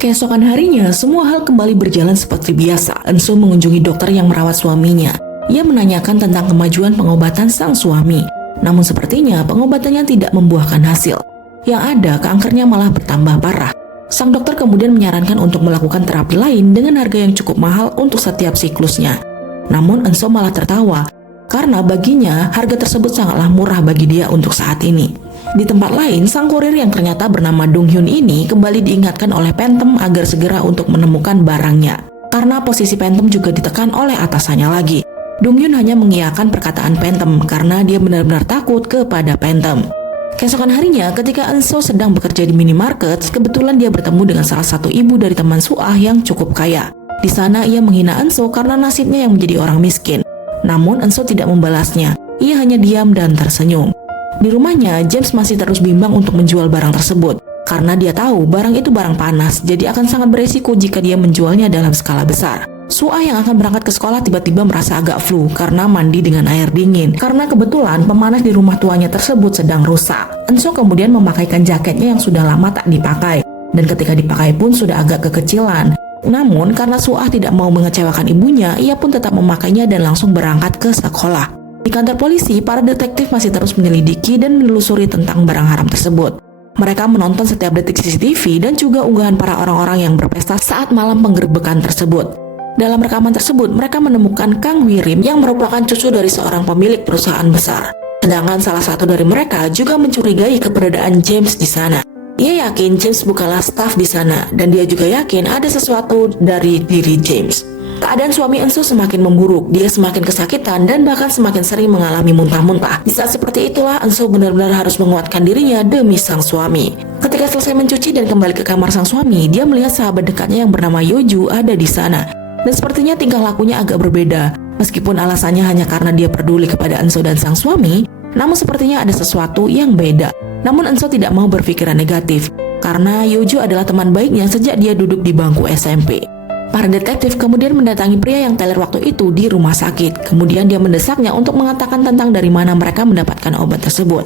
Keesokan harinya, semua hal kembali berjalan seperti biasa. Enso mengunjungi dokter yang merawat suaminya. Ia menanyakan tentang kemajuan pengobatan sang suami. Namun sepertinya pengobatannya tidak membuahkan hasil. Yang ada, kankernya malah bertambah parah. Sang dokter kemudian menyarankan untuk melakukan terapi lain dengan harga yang cukup mahal untuk setiap siklusnya. Namun Enso malah tertawa, karena baginya harga tersebut sangatlah murah bagi dia untuk saat ini. Di tempat lain, sang kurir yang ternyata bernama Dong Hyun ini kembali diingatkan oleh Phantom agar segera untuk menemukan barangnya. Karena posisi Phantom juga ditekan oleh atasannya lagi. Dong Hyun hanya mengiyakan perkataan Phantom karena dia benar-benar takut kepada Phantom. Keesokan harinya, ketika Enso sedang bekerja di minimarket, kebetulan dia bertemu dengan salah satu ibu dari teman Suah yang cukup kaya. Di sana ia menghina Enso karena nasibnya yang menjadi orang miskin. Namun Enso tidak membalasnya. Ia hanya diam dan tersenyum. Di rumahnya, James masih terus bimbang untuk menjual barang tersebut. Karena dia tahu barang itu barang panas, jadi akan sangat beresiko jika dia menjualnya dalam skala besar. Suah yang akan berangkat ke sekolah tiba-tiba merasa agak flu karena mandi dengan air dingin. Karena kebetulan pemanas di rumah tuanya tersebut sedang rusak. Enso kemudian memakaikan jaketnya yang sudah lama tak dipakai. Dan ketika dipakai pun sudah agak kekecilan. Namun karena Suah tidak mau mengecewakan ibunya, ia pun tetap memakainya dan langsung berangkat ke sekolah. Di kantor polisi, para detektif masih terus menyelidiki dan menelusuri tentang barang haram tersebut. Mereka menonton setiap detik CCTV dan juga unggahan para orang-orang yang berpesta saat malam penggerebekan tersebut. Dalam rekaman tersebut, mereka menemukan Kang Wirim yang merupakan cucu dari seorang pemilik perusahaan besar. Sedangkan salah satu dari mereka juga mencurigai keberadaan James di sana. Ia yakin James bukanlah staf di sana, dan dia juga yakin ada sesuatu dari diri James. Keadaan suami Enso semakin memburuk, dia semakin kesakitan dan bahkan semakin sering mengalami muntah-muntah. Di saat seperti itulah Enso benar-benar harus menguatkan dirinya demi sang suami. Ketika selesai mencuci dan kembali ke kamar sang suami, dia melihat sahabat dekatnya yang bernama Yoju ada di sana. Dan sepertinya tingkah lakunya agak berbeda. Meskipun alasannya hanya karena dia peduli kepada Enso dan sang suami, namun sepertinya ada sesuatu yang beda. Namun Enso tidak mau berpikiran negatif, karena Yoju adalah teman baiknya sejak dia duduk di bangku SMP. Para detektif kemudian mendatangi pria yang teler waktu itu di rumah sakit. Kemudian dia mendesaknya untuk mengatakan tentang dari mana mereka mendapatkan obat tersebut.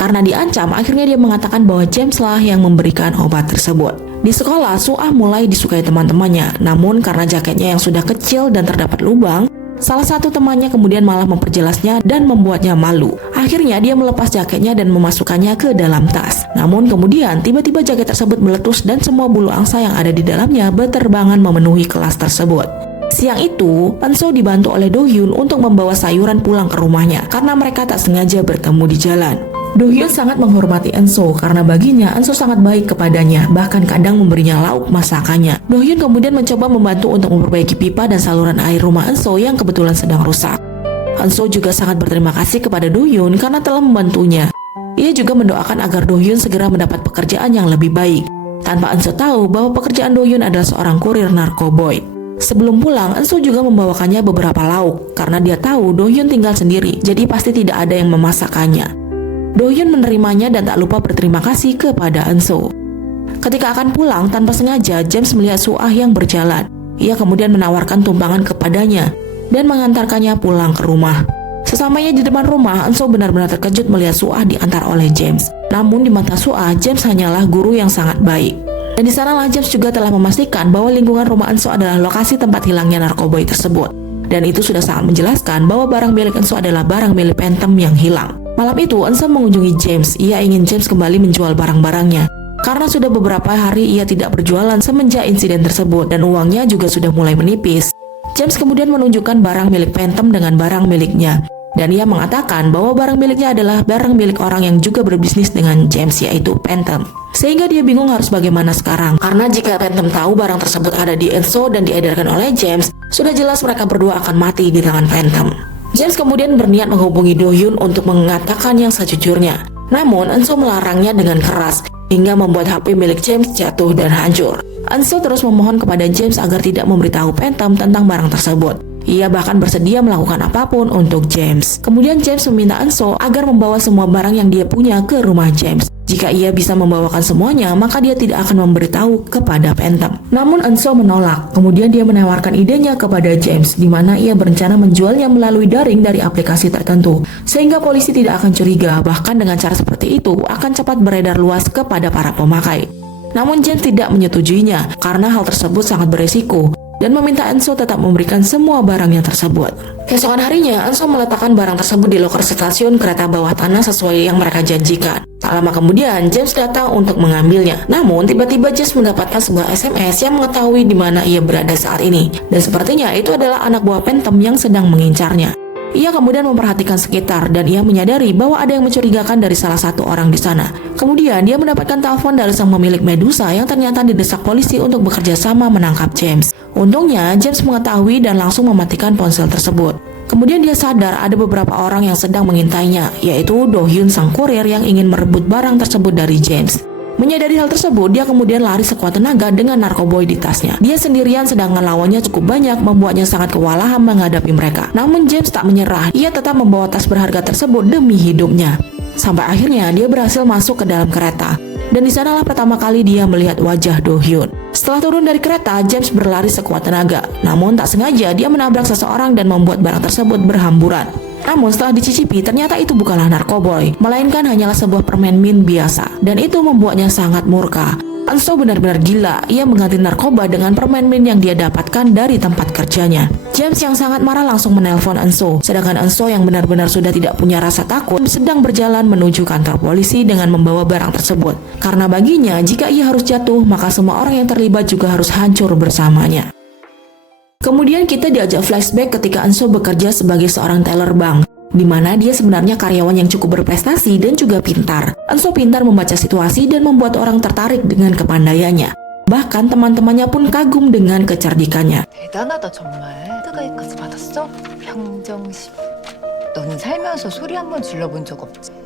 Karena diancam, akhirnya dia mengatakan bahwa James lah yang memberikan obat tersebut. Di sekolah, Suah mulai disukai teman-temannya. Namun karena jaketnya yang sudah kecil dan terdapat lubang, salah satu temannya kemudian malah memperjelasnya dan membuatnya malu. Akhirnya dia melepas jaketnya dan memasukkannya ke dalam tas. Namun kemudian tiba-tiba jaket tersebut meletus dan semua bulu angsa yang ada di dalamnya berterbangan memenuhi kelas tersebut. Siang itu, Enso dibantu oleh Do Hyun untuk membawa sayuran pulang ke rumahnya karena mereka tak sengaja bertemu di jalan. Do Hyun sangat menghormati Enso karena baginya Enso sangat baik kepadanya, bahkan kadang memberinya lauk masakannya. Do Hyun kemudian mencoba membantu untuk memperbaiki pipa dan saluran air rumah Enso yang kebetulan sedang rusak. Enso juga sangat berterima kasih kepada Do Hyun karena telah membantunya. Ia juga mendoakan agar Do Hyun segera mendapat pekerjaan yang lebih baik. Tanpa Enso tahu bahwa pekerjaan Do Hyun adalah seorang kurir narkoboy. Sebelum pulang, Enso juga membawakannya beberapa lauk karena dia tahu Do Hyun tinggal sendiri, jadi pasti tidak ada yang memasakkannya. Do Hyun menerimanya dan tak lupa berterima kasih kepada Enso. Ketika akan pulang, tanpa sengaja James melihat Suah yang berjalan. Ia kemudian menawarkan tumpangan kepadanya dan mengantarkannya pulang ke rumah. Sesampainya di depan rumah, Enso benar-benar terkejut melihat Suah diantar oleh James. Namun di mata Suah, James hanyalah guru yang sangat baik. Dan di sanalah James juga telah memastikan bahwa lingkungan rumah Enso adalah lokasi tempat hilangnya narkoboy tersebut. Dan itu sudah sangat menjelaskan bahwa barang milik Enso adalah barang milik Phantom yang hilang. Malam itu, Enso mengunjungi James. Ia ingin James kembali menjual barang-barangnya. Karena sudah beberapa hari ia tidak berjualan semenjak insiden tersebut dan uangnya juga sudah mulai menipis. James kemudian menunjukkan barang milik Phantom dengan barang miliknya. Dan ia mengatakan bahwa barang miliknya adalah barang milik orang yang juga berbisnis dengan James, yaitu Phantom. Sehingga dia bingung harus bagaimana sekarang. Karena jika Phantom tahu barang tersebut ada di Enso dan diedarkan oleh James, sudah jelas mereka berdua akan mati di tangan Phantom. James kemudian berniat menghubungi Do Hyun untuk mengatakan yang sejujurnya. Namun Enso melarangnya dengan keras hingga membuat HP milik James jatuh dan hancur. Enso terus memohon kepada James agar tidak memberitahu Phantom tentang barang tersebut. Ia bahkan bersedia melakukan apapun untuk James. Kemudian James meminta Enso agar membawa semua barang yang dia punya ke rumah James. Jika ia bisa membawakan semuanya, maka dia tidak akan memberitahu kepada Phantom. Namun Enso menolak. Kemudian dia menawarkan idenya kepada James, di mana ia berencana menjualnya melalui daring dari aplikasi tertentu, sehingga polisi tidak akan curiga. Bahkan dengan cara seperti itu akan cepat beredar luas kepada para pemakai. Namun James tidak menyetujuinya karena hal tersebut sangat beresiko dan meminta Enzo tetap memberikan semua barangnya tersebut. Keesokan harinya, Enzo meletakkan barang tersebut di loker stasiun kereta bawah tanah sesuai yang mereka janjikan. Tak lama kemudian, James datang untuk mengambilnya. Namun, tiba-tiba James mendapatkan sebuah SMS yang mengetahui di mana ia berada saat ini. Dan sepertinya itu adalah anak buah Phantom yang sedang mengincarnya. Ia kemudian memperhatikan sekitar dan ia menyadari bahwa ada yang mencurigakan dari salah satu orang di sana. Kemudian dia mendapatkan telepon dari sang pemilik Medusa yang ternyata didesak polisi untuk bekerja sama menangkap James. Untungnya James mengetahui dan langsung mematikan ponsel tersebut. Kemudian dia sadar ada beberapa orang yang sedang mengintainya, yaitu Do-hyun sang kurir yang ingin merebut barang tersebut dari James. Menyadari hal tersebut, dia kemudian lari sekuat tenaga dengan narkoboy di tasnya. Dia sendirian sedangkan lawannya cukup banyak, membuatnya sangat kewalahan menghadapi mereka. Namun James tak menyerah, ia tetap membawa tas berharga tersebut demi hidupnya. Sampai akhirnya dia berhasil masuk ke dalam kereta. Dan di sanalah pertama kali dia melihat wajah Do-hyun. Setelah turun dari kereta, James berlari sekuat tenaga. Namun tak sengaja dia menabrak seseorang dan membuat barang tersebut berhamburan. Namun setelah dicicipi, ternyata itu bukanlah narkoboy, melainkan hanyalah sebuah permen mint biasa. Dan itu membuatnya sangat murka. Enzo benar-benar gila, ia mengganti narkoba dengan permen mint yang dia dapatkan dari tempat kerjanya. James yang sangat marah langsung menelpon Enzo, sedangkan Enzo yang benar-benar sudah tidak punya rasa takut sedang berjalan menuju kantor polisi dengan membawa barang tersebut. Karena baginya, jika ia harus jatuh, maka semua orang yang terlibat juga harus hancur bersamanya. Kemudian kita diajak flashback ketika Enzo bekerja sebagai seorang teller bank, di mana dia sebenarnya karyawan yang cukup berprestasi dan juga pintar. Enzo pintar membaca situasi dan membuat orang tertarik dengan kepandaiannya. Bahkan teman-temannya pun kagum dengan kecerdikannya. 대단하다 정말. 뜨거이까지 받았어? 평정심. 너는 살면서 소리 한 번 질러본 적 없지?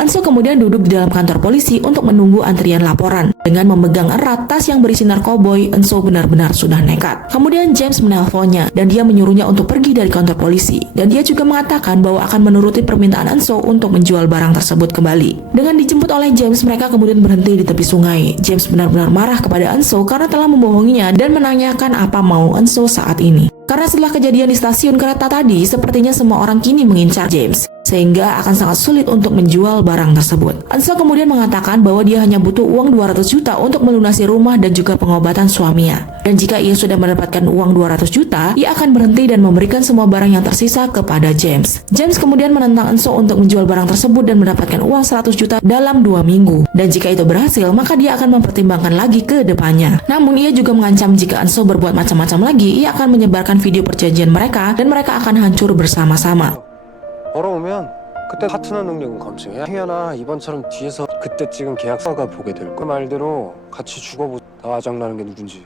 Enzo kemudian duduk di dalam kantor polisi untuk menunggu antrian laporan. Dengan memegang erat tas yang berisi narkoboy, Enzo benar-benar sudah nekat. Kemudian James menelponnya dan dia menyuruhnya untuk pergi dari kantor polisi. Dan dia juga mengatakan bahwa akan menuruti permintaan Enzo untuk menjual barang tersebut kembali. Dengan dijemput oleh James, mereka kemudian berhenti di tepi sungai. James benar-benar marah kepada Enzo karena telah membohonginya dan menanyakan apa mau Enzo saat ini. Karena setelah kejadian di stasiun kereta tadi, sepertinya semua orang kini mengincar James, sehingga akan sangat sulit untuk menjual barang tersebut. Enzo kemudian mengatakan bahwa dia hanya butuh uang 200 juta untuk melunasi rumah dan juga pengobatan suaminya. Dan jika ia sudah mendapatkan uang 200 juta, ia akan berhenti dan memberikan semua barang yang tersisa kepada James. James kemudian menentang Enzo untuk menjual barang tersebut dan mendapatkan uang 100 juta dalam 2 minggu. Dan jika itu berhasil, maka dia akan mempertimbangkan lagi ke depannya. Namun ia juga mengancam jika Enzo berbuat macam-macam lagi, ia akan menyebarkan video perjanjian mereka dan mereka akan hancur bersama-sama. 벌어오면 그때 파트너 능력은 검증해. 행여나 이번처럼 뒤에서 그때 찍은 계약서가 보게 될 거야. 그 말대로 같이 죽어보자. 나 아작나는 게 누군지.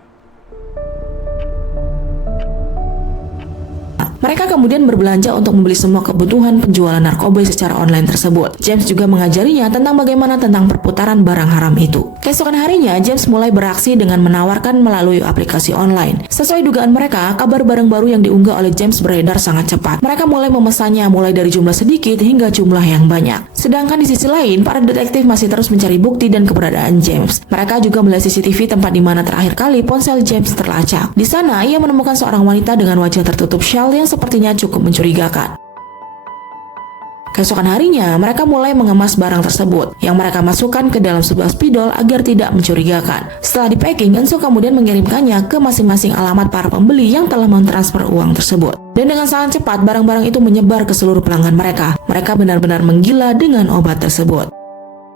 Mereka kemudian berbelanja untuk membeli semua kebutuhan penjualan narkoba secara online tersebut. James juga mengajarinya tentang bagaimana tentang perputaran barang haram itu. Keesokan harinya, James mulai beraksi dengan menawarkan melalui aplikasi online. Sesuai dugaan mereka, kabar barang baru yang diunggah oleh James beredar sangat cepat. Mereka mulai memesannya mulai dari jumlah sedikit hingga jumlah yang banyak. Sedangkan di sisi lain, para detektif masih terus mencari bukti dan keberadaan James. Mereka juga melihat CCTV tempat di mana terakhir kali ponsel James terlacak. Di sana, ia menemukan seorang wanita dengan wajah tertutup syal yang sepertinya cukup mencurigakan. Keesokan harinya, mereka mulai mengemas barang tersebut yang mereka masukkan ke dalam sebuah spidol agar tidak mencurigakan. Setelah di-packing, Enzo kemudian mengirimkannya ke masing-masing alamat para pembeli yang telah mentransfer uang tersebut. Dan dengan sangat cepat, barang-barang itu menyebar ke seluruh pelanggan mereka. Mereka benar-benar menggila dengan obat tersebut.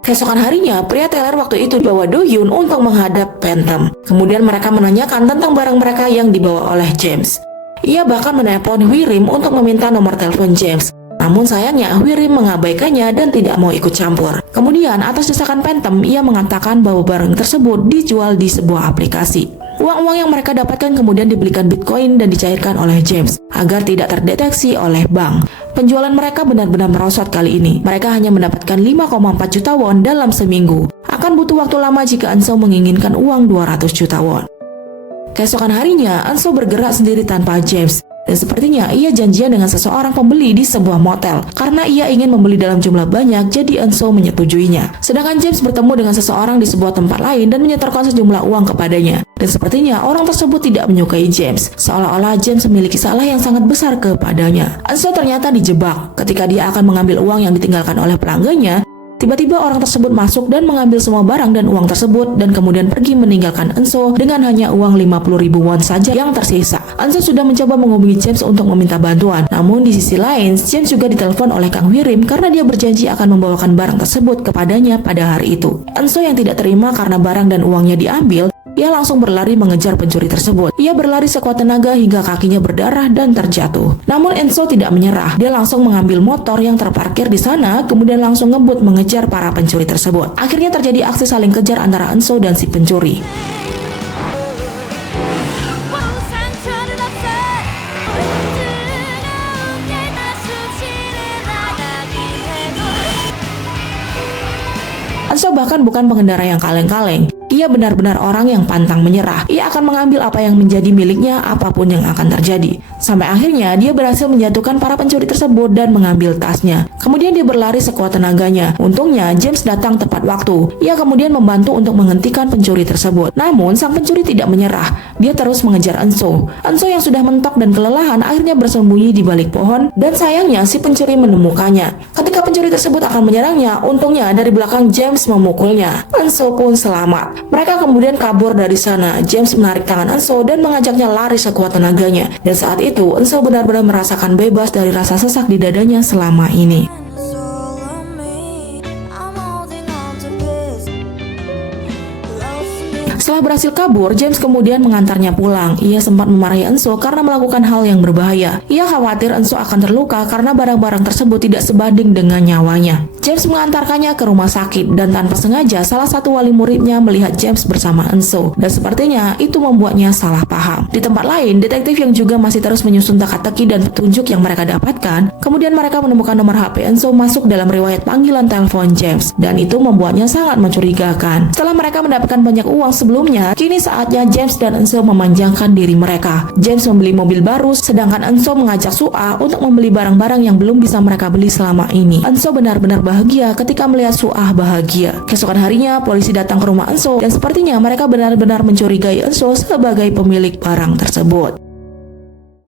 Keesokan harinya, pria teller waktu itu dibawa Do-hyun untuk menghadap Phantom. Kemudian mereka menanyakan tentang barang mereka yang dibawa oleh James. Ia bahkan menelepon Hwi-rim untuk meminta nomor telepon James. Namun sayangnya Hwi-rim mengabaikannya dan tidak mau ikut campur. Kemudian atas desakan Phantom, ia mengatakan bahwa barang tersebut dijual di sebuah aplikasi. Uang-uang yang mereka dapatkan kemudian dibelikan Bitcoin dan dicairkan oleh James agar tidak terdeteksi oleh bank. Penjualan mereka benar-benar merosot kali ini. Mereka hanya mendapatkan 5,4 juta won dalam seminggu. Akan butuh waktu lama jika Enzo menginginkan uang 200 juta won. Keesokan harinya, Enzo bergerak sendiri tanpa James. Dan sepertinya ia janjian dengan seseorang pembeli di sebuah motel. Karena ia ingin membeli dalam jumlah banyak, jadi Enzo menyetujuinya. Sedangkan James bertemu dengan seseorang di sebuah tempat lain dan menyetorkan sejumlah uang kepadanya. Dan sepertinya orang tersebut tidak menyukai James. Seolah-olah James memiliki salah yang sangat besar kepadanya. Enzo ternyata dijebak. Ketika dia akan mengambil uang yang ditinggalkan oleh pelanggannya, Tiba-tiba orang tersebut masuk dan mengambil semua barang dan uang tersebut dan kemudian pergi meninggalkan Enso dengan hanya uang 50.000 won saja yang tersisa. Enso sudah mencoba menghubungi James untuk meminta bantuan. Namun di sisi lain, James juga ditelepon oleh Kang Hwirim karena dia berjanji akan membawakan barang tersebut kepadanya pada hari itu. Enso yang tidak terima karena barang dan uangnya diambil, ia langsung berlari mengejar pencuri tersebut. Ia berlari sekuat tenaga hingga kakinya berdarah dan terjatuh. Namun Enso tidak menyerah. Dia langsung mengambil motor yang terparkir di sana, kemudian langsung ngebut mengejar para pencuri tersebut. Akhirnya terjadi aksi saling kejar antara Enso dan si pencuri. Enso bahkan bukan pengendara yang kaleng-kaleng. Ia benar-benar orang yang pantang menyerah. Ia akan mengambil apa yang menjadi miliknya apapun yang akan terjadi. Sampai akhirnya dia berhasil menjatuhkan para pencuri tersebut dan mengambil tasnya. Kemudian dia berlari sekuat tenaganya. Untungnya James datang tepat waktu. Ia kemudian membantu untuk menghentikan pencuri tersebut. Namun sang pencuri tidak menyerah. Dia terus mengejar Enso. Enso yang sudah mentok dan kelelahan akhirnya bersembunyi di balik pohon dan sayangnya si pencuri menemukannya. Ketika pencuri tersebut akan menyerangnya, untungnya dari belakang James memukulnya. Enso pun selamat. Mereka kemudian kabur dari sana. James menarik tangan Enso dan mengajaknya lari sekuat tenaganya. Dan saat itu Enso benar-benar merasakan bebas dari rasa sesak di dadanya selama ini. Setelah berhasil kabur, James kemudian mengantarnya pulang. Ia sempat memarahi Enso karena melakukan hal yang berbahaya. Ia khawatir Enso akan terluka karena barang-barang tersebut tidak sebanding dengan nyawanya. James mengantarkannya ke rumah sakit dan tanpa sengaja salah satu wali muridnya melihat James bersama Enso dan sepertinya itu membuatnya salah paham. Di tempat lain, detektif yang juga masih terus menyusun teka-teki dan petunjuk yang mereka dapatkan, kemudian mereka menemukan nomor HP Enso masuk dalam riwayat panggilan telepon James dan itu membuatnya sangat mencurigakan. Setelah mereka mendapatkan banyak uang sebelumnya, kini saatnya James dan Enso memanjangkan diri mereka. James membeli mobil baru, sedangkan Enso mengajak Sua untuk membeli barang-barang yang belum bisa mereka beli selama ini. Enso benar-benar bahagia ketika melihat Sua bahagia. Keesokan harinya, polisi datang ke rumah Enso dan sepertinya mereka benar-benar mencurigai Enso sebagai pemilik barang tersebut.